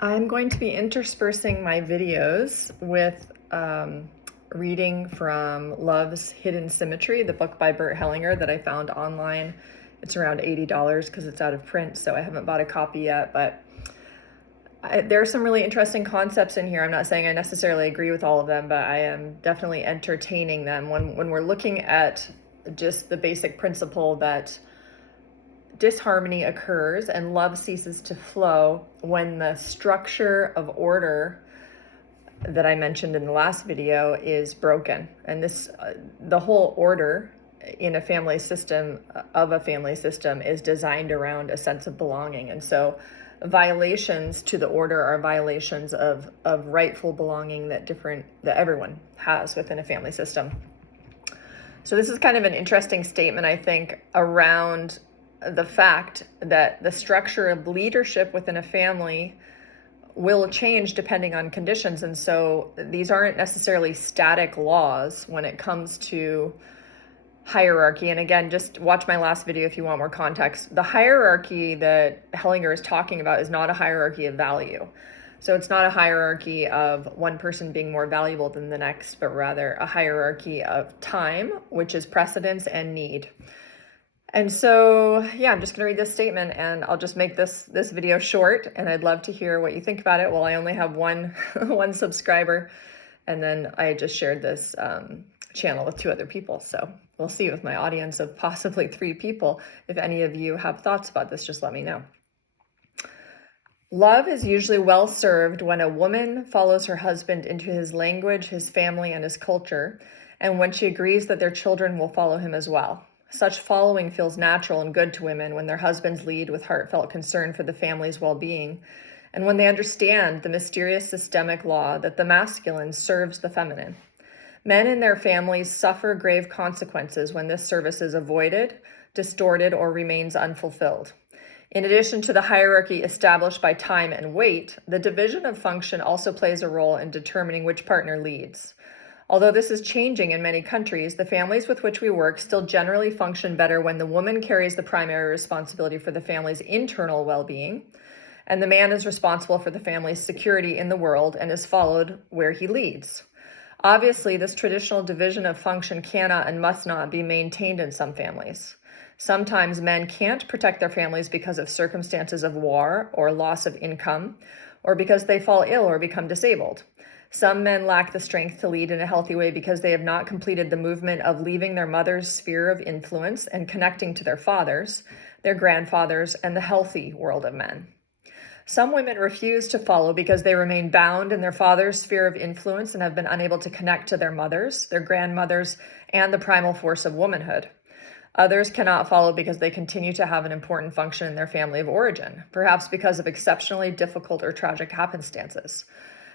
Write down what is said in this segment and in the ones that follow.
I'm going to be interspersing my videos with reading from Love's Hidden Symmetry, the book by Bert Hellinger that I found online. It's around $80 because it's out of print, so I haven't bought a copy yet, but there are some really interesting concepts in here. I'm not saying I necessarily agree with all of them, but I am definitely entertaining them when we're looking at just the basic principle that disharmony occurs and love ceases to flow when the structure of order that I mentioned in the last video is broken. And the whole order in a family system is designed around a sense of belonging. And so violations to the order are violations of rightful belonging that everyone has within a family system. So this is kind of an interesting statement, I think, around the fact that the structure of leadership within a family will change depending on conditions. And so these aren't necessarily static laws when it comes to hierarchy. And again, just watch my last video if you want more context. The hierarchy that Hellinger is talking about is not a hierarchy of value. So it's not a hierarchy of one person being more valuable than the next, but rather a hierarchy of time, which is precedence and need. And so, yeah, I'm just going to read this statement, and I'll just make this video short, and I'd love to hear what you think about it. Well, I only have one subscriber, and then I just shared this channel with 2 other people. So we'll see with my audience of possibly 3 people. If any of you have thoughts about this, just let me know. Love is usually well served when a woman follows her husband into his language, his family, and his culture, and when she agrees that their children will follow him as well. Such following feels natural and good to women when their husbands lead with heartfelt concern for the family's well-being, and when they understand the mysterious systemic law that the masculine serves the feminine. Men in their families suffer grave consequences when this service is avoided, distorted, or remains unfulfilled. In addition to the hierarchy established by time and weight, the division of function also plays a role in determining which partner leads. Although this is changing in many countries, the families with which we work still generally function better when the woman carries the primary responsibility for the family's internal well-being, and the man is responsible for the family's security in the world and is followed where he leads. Obviously, this traditional division of function cannot and must not be maintained in some families. Sometimes men can't protect their families because of circumstances of war or loss of income, or because they fall ill or become disabled. Some men lack the strength to lead in a healthy way because they have not completed the movement of leaving their mother's sphere of influence and connecting to their fathers, their grandfathers, and the healthy world of men. Some women refuse to follow because they remain bound in their father's sphere of influence and have been unable to connect to their mothers, their grandmothers, and the primal force of womanhood. Others cannot follow because they continue to have an important function in their family of origin, perhaps because of exceptionally difficult or tragic happenstances.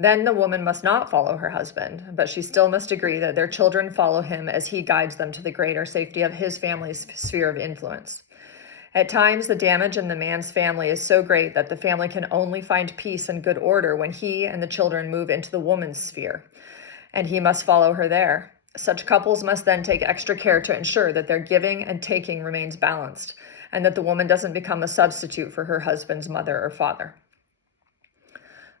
Then the woman must not follow her husband, but she still must agree that their children follow him as he guides them to the greater safety of his family's sphere of influence. At times, the damage in the man's family is so great that the family can only find peace and good order when he and the children move into the woman's sphere, and he must follow her there. Such couples must then take extra care to ensure that their giving and taking remains balanced, and that the woman doesn't become a substitute for her husband's mother or father.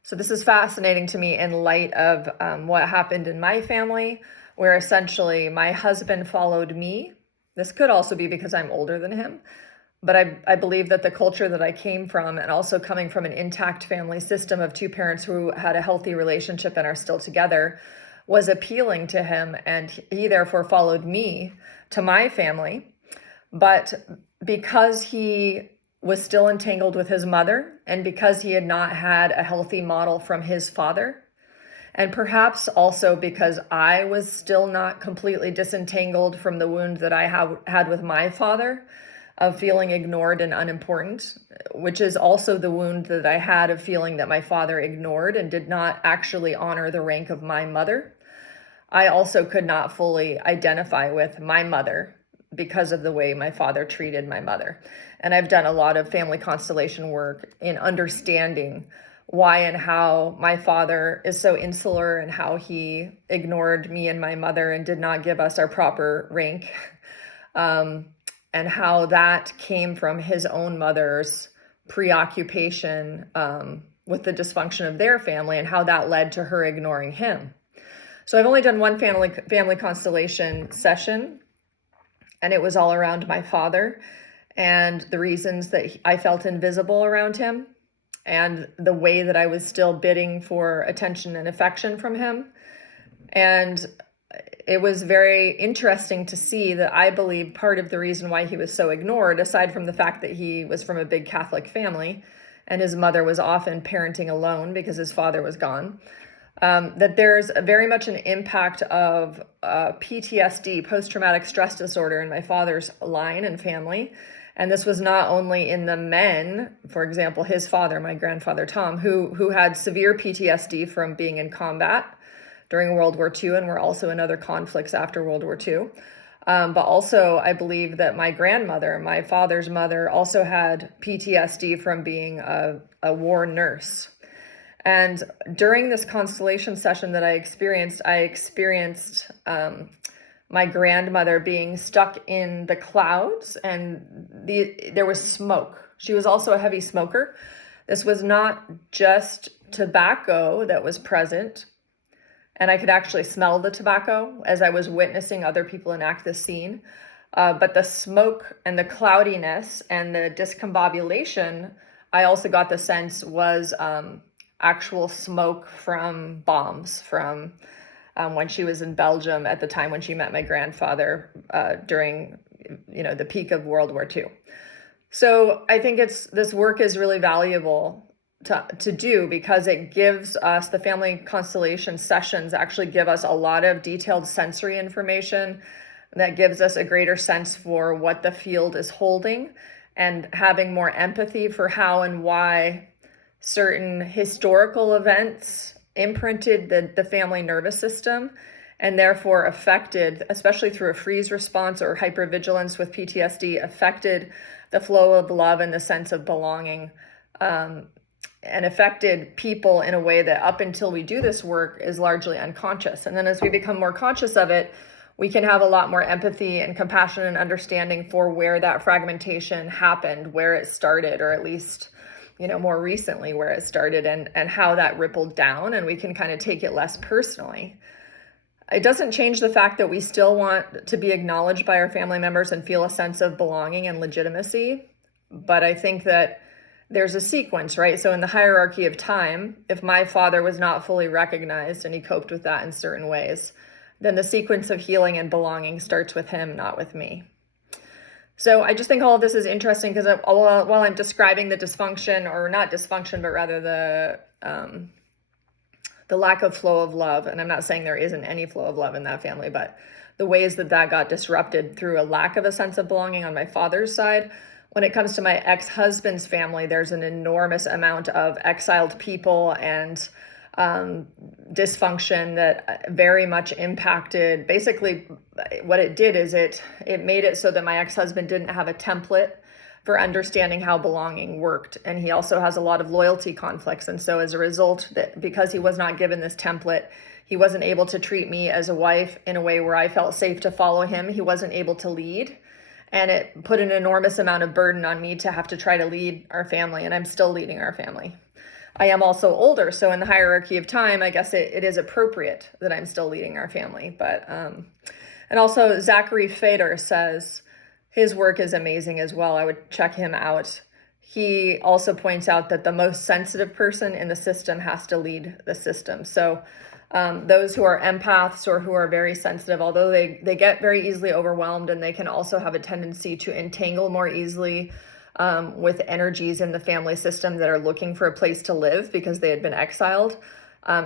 So this is fascinating to me in light of what happened in my family, where essentially my husband followed me. This could also be because I'm older than him, but I believe that the culture that I came from, and also coming from an intact family system of 2 parents who had a healthy relationship and are still together, was appealing to him, and he therefore followed me to my family. But because he was still entangled with his mother, and because he had not had a healthy model from his father, and perhaps also because I was still not completely disentangled from the wound that I had with my father of feeling ignored and unimportant, which is also the wound that I had of feeling that my father ignored and did not actually honor the rank of my mother. I also could not fully identify with my mother because of the way my father treated my mother. And I've done a lot of family constellation work in understanding why and how my father is so insular and how he ignored me and my mother and did not give us our proper rank. And how that came from his own mother's preoccupation with the dysfunction of their family and how that led to her ignoring him. So I've only done one family constellation session, and it was all around my father and the reasons that I felt invisible around him and the way that I was still bidding for attention and affection from him. And it was very interesting to see that I believe part of the reason why he was so ignored, aside from the fact that he was from a big Catholic family and his mother was often parenting alone because his father was gone, that there's very much an impact of PTSD, post-traumatic stress disorder, in my father's line and family. And this was not only in the men, for example, his father, my grandfather Tom, who had severe PTSD from being in combat during World War II and were also in other conflicts after World War II. But also, I believe that my grandmother, my father's mother, also had PTSD from being a war nurse. And during this constellation session that I experienced my grandmother being stuck in the clouds, and there was smoke. She was also a heavy smoker. This was not just tobacco that was present, and I could actually smell the tobacco as I was witnessing other people enact this scene. But the smoke and the cloudiness and the discombobulation, I also got the sense was actual smoke from bombs from when she was in Belgium at the time when she met my grandfather during, the peak of World War II. So I think this work is really valuable to do because it gives us, the family constellation sessions actually give us a lot of detailed sensory information that gives us a greater sense for what the field is holding and having more empathy for how and why certain historical events imprinted the family nervous system and therefore affected, especially through a freeze response or hypervigilance with PTSD, affected the flow of love and the sense of belonging, and affected people in a way that up until we do this work is largely unconscious. And then as we become more conscious of it, we can have a lot more empathy and compassion and understanding for where that fragmentation happened, where it started, or at least more recently where it started and how that rippled down, and we can kind of take it less personally. It doesn't change the fact that we still want to be acknowledged by our family members and feel a sense of belonging and legitimacy. But I think that there's a sequence, right? So in the hierarchy of time, if my father was not fully recognized and he coped with that in certain ways, then the sequence of healing and belonging starts with him, not with me. So I just think all of this is interesting because while I'm describing the dysfunction, or not dysfunction, but rather the lack of flow of love, and I'm not saying there isn't any flow of love in that family, but the ways that got disrupted through a lack of a sense of belonging on my father's side. When it comes to my ex-husband's family, there's an enormous amount of exiled people and dysfunction that very much impacted. Basically, what it did is it made it so that my ex-husband didn't have a template for understanding how belonging worked. And he also has a lot of loyalty conflicts. And so as a result, because he was not given this template, he wasn't able to treat me as a wife in a way where I felt safe to follow him. He wasn't able to lead. And it put an enormous amount of burden on me to have to try to lead our family. And I'm still leading our family. I am also older, so in the hierarchy of time, I guess it is appropriate that I'm still leading our family. But and also Zachary Fader says his work is amazing as well. I would check him out. He also points out that the most sensitive person in the system has to lead the system. So those who are empaths or who are very sensitive, although they get very easily overwhelmed, and they can also have a tendency to entangle more easily with energies in the family system that are looking for a place to live because they had been exiled.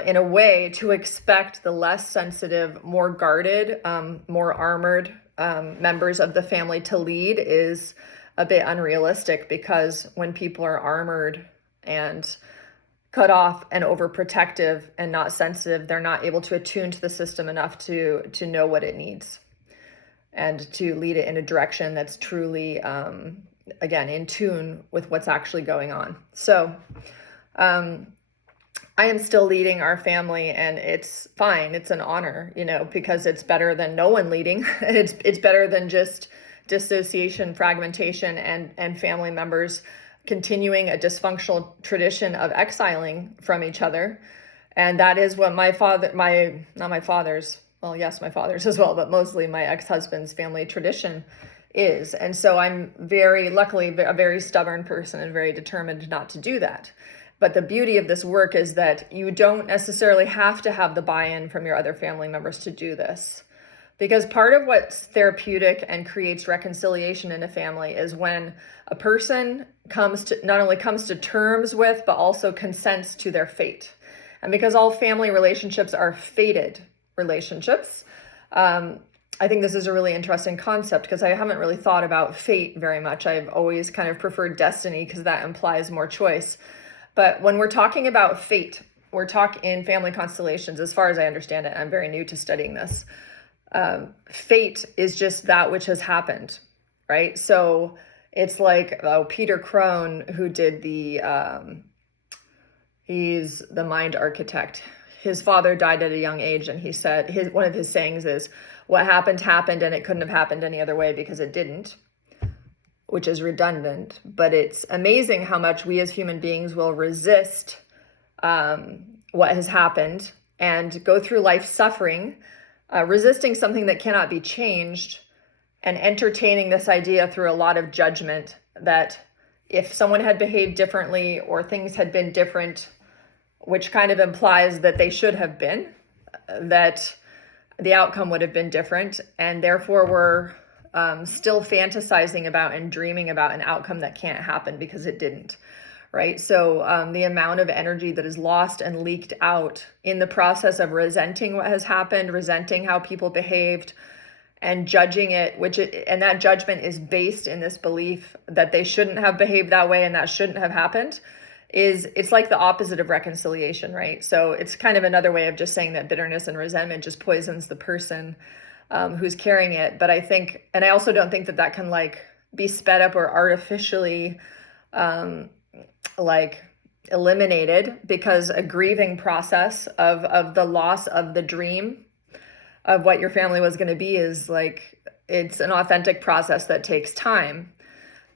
In a way, to expect the less sensitive, more guarded, more armored members of the family to lead is a bit unrealistic, because when people are armored and cut off and overprotective and not sensitive, they're not able to attune to the system enough to know what it needs and to lead it in a direction that's truly again, in tune with what's actually going on. So I am still leading our family, and it's fine. It's an honor, because it's better than no one leading. It's better than just dissociation, fragmentation, and family members continuing a dysfunctional tradition of exiling from each other. And that is what my father's, well, yes, my father's as well, but mostly my ex-husband's family tradition is. And so I'm luckily, a very stubborn person and very determined not to do that. But the beauty of this work is that you don't necessarily have to have the buy-in from your other family members to do this. Because part of what's therapeutic and creates reconciliation in a family is when a person not only comes to terms with, but also consents to their fate. And because all family relationships are fated relationships, I think this is a really interesting concept because I haven't really thought about fate very much. I've always kind of preferred destiny because that implies more choice. But when we're talking about fate, we're talking in family constellations, as far as I understand it. I'm very new to studying this. Fate is just that which has happened, right? So it's like Peter Crone, who did he's the mind architect. His father died at a young age, and he said one of his sayings is, "What happened happened, and it couldn't have happened any other way because it didn't," which is redundant. But it's amazing how much we as human beings will resist what has happened and go through life suffering, resisting something that cannot be changed, and entertaining this idea through a lot of judgment that if someone had behaved differently or things had been different, which kind of implies that they should have been, that the outcome would have been different, and therefore we're still fantasizing about and dreaming about an outcome that can't happen because it didn't, right? So the amount of energy that is lost and leaked out in the process of resenting what has happened, resenting how people behaved, and judging it, and that judgment is based in this belief that they shouldn't have behaved that way and that shouldn't have happened, it's like the opposite of reconciliation, right? So it's kind of another way of just saying that bitterness and resentment just poisons the person who's carrying it. But I think, and I also don't think that can be sped up or artificially eliminated, because a grieving process of the loss of the dream of what your family was going to be is it's an authentic process that takes time.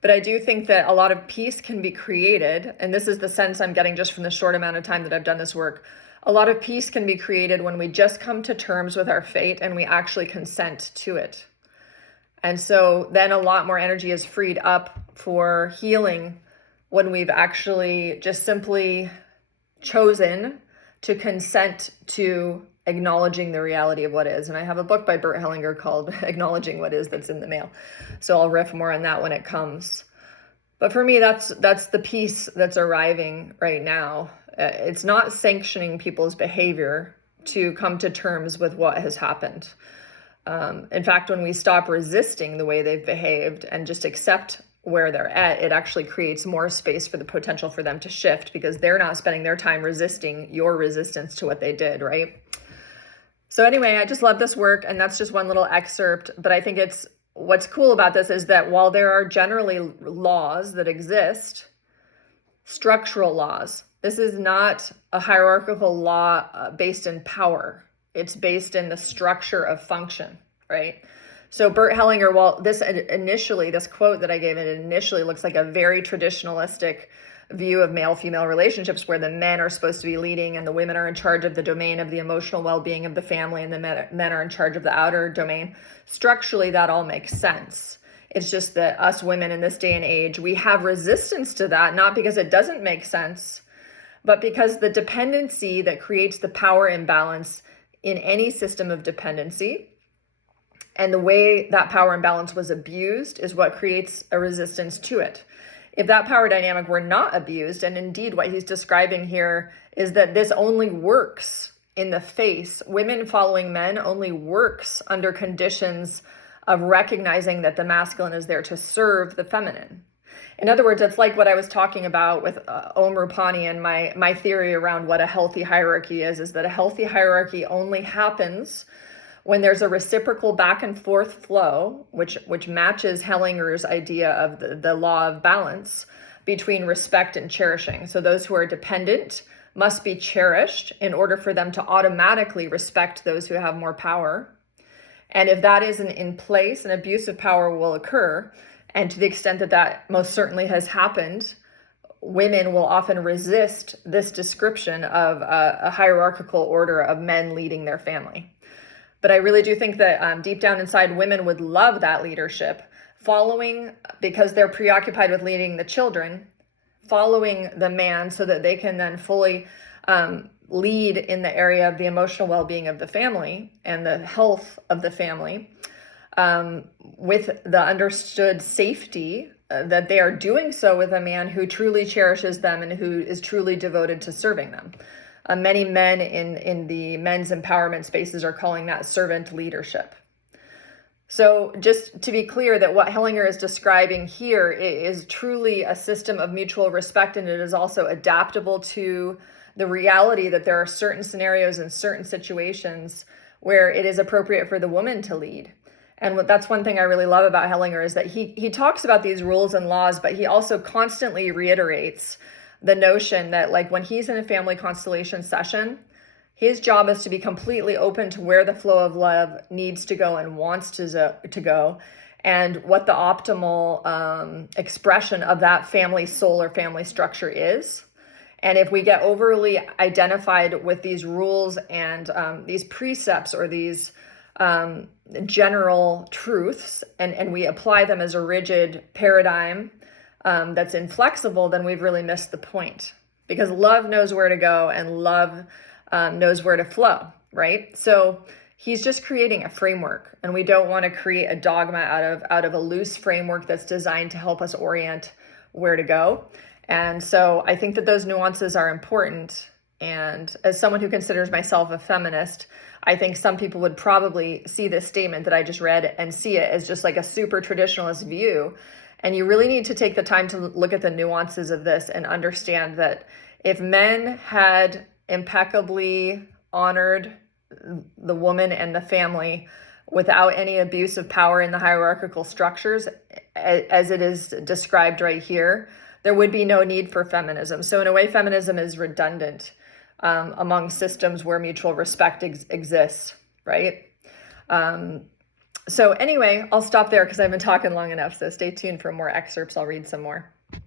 But I do think that a lot of peace can be created, and this is the sense I'm getting just from the short amount of time that I've done this work. A lot of peace can be created when we just come to terms with our fate and we actually consent to it. And so then a lot more energy is freed up for healing when we've actually just simply chosen to consent to acknowledging the reality of what is. And I have a book by Bert Hellinger called Acknowledging What Is that's in the mail. So I'll riff more on that when it comes. But for me, that's the peace that's arriving right now. It's not sanctioning people's behavior to come to terms with what has happened. In fact, when we stop resisting the way they've behaved and just accept where they're at, it actually creates more space for the potential for them to shift, because they're not spending their time resisting your resistance to what they did, right? So anyway, I just love this work, and that's just one little excerpt. But I think what's cool about this is that while there are generally laws that exist, structural laws, this is not a hierarchical law based in power. It's based in the structure of function, right? So Bert Hellinger, this quote that I gave, it initially looks like a very traditionalistic view of male-female relationships, where the men are supposed to be leading and the women are in charge of the domain of the emotional well-being of the family, and the men are in charge of the outer domain. Structurally, that all makes sense. It's just that us women in this day and age, we have resistance to that, not because it doesn't make sense, but because the dependency that creates the power imbalance in any system of dependency, and the way that power imbalance was abused, is what creates a resistance to it. If that power dynamic were not abused, and indeed what he's describing here is that this only works in the face, women following men only works under conditions of recognizing that the masculine is there to serve the feminine. In other words, it's like what I was talking about with Om Rupani and my theory around what a healthy hierarchy is that a healthy hierarchy only happens when there's a reciprocal back and forth flow, which matches Hellinger's idea of the law of balance between respect and cherishing. So those who are dependent must be cherished in order for them to automatically respect those who have more power. And if that isn't in place, an abuse of power will occur. And to the extent that most certainly has happened, women will often resist this description of a hierarchical order of men leading their family. But I really do think that deep down inside, women would love that leadership, following, because they're preoccupied with leading the children, following the man so that they can then fully lead in the area of the emotional well-being of the family and the health of the family, with the understood safety that they are doing so with a man who truly cherishes them and who is truly devoted to serving them. Many men in the men's empowerment spaces are calling that servant leadership. So just to be clear, that what Hellinger is describing here is truly a system of mutual respect, and it is also adaptable to the reality that there are certain scenarios and certain situations where it is appropriate for the woman to lead. And that's one thing I really love about Hellinger, is that he talks about these rules and laws, but he also constantly reiterates the notion that, like, when he's in a family constellation session, his job is to be completely open to where the flow of love needs to go and wants to go, and what the optimal expression of that family soul or family structure is. And if we get overly identified with these rules and these precepts or these general truths, and we apply them as a rigid paradigm that's inflexible, then we've really missed the point. Because love knows where to go, and love knows where to flow, right? So he's just creating a framework, and we don't want to create a dogma out of a loose framework that's designed to help us orient where to go. And so I think that those nuances are important. And as someone who considers myself a feminist, I think some people would probably see this statement that I just read and see it as just like a super traditionalist view. And you really need to take the time to look at the nuances of this and understand that if men had impeccably honored the woman and the family without any abuse of power in the hierarchical structures, as it is described right here, there would be no need for feminism. So in a way, feminism is redundant among systems where mutual respect exists, right? So anyway, I'll stop there because I've been talking long enough. So stay tuned for more excerpts. I'll read some more.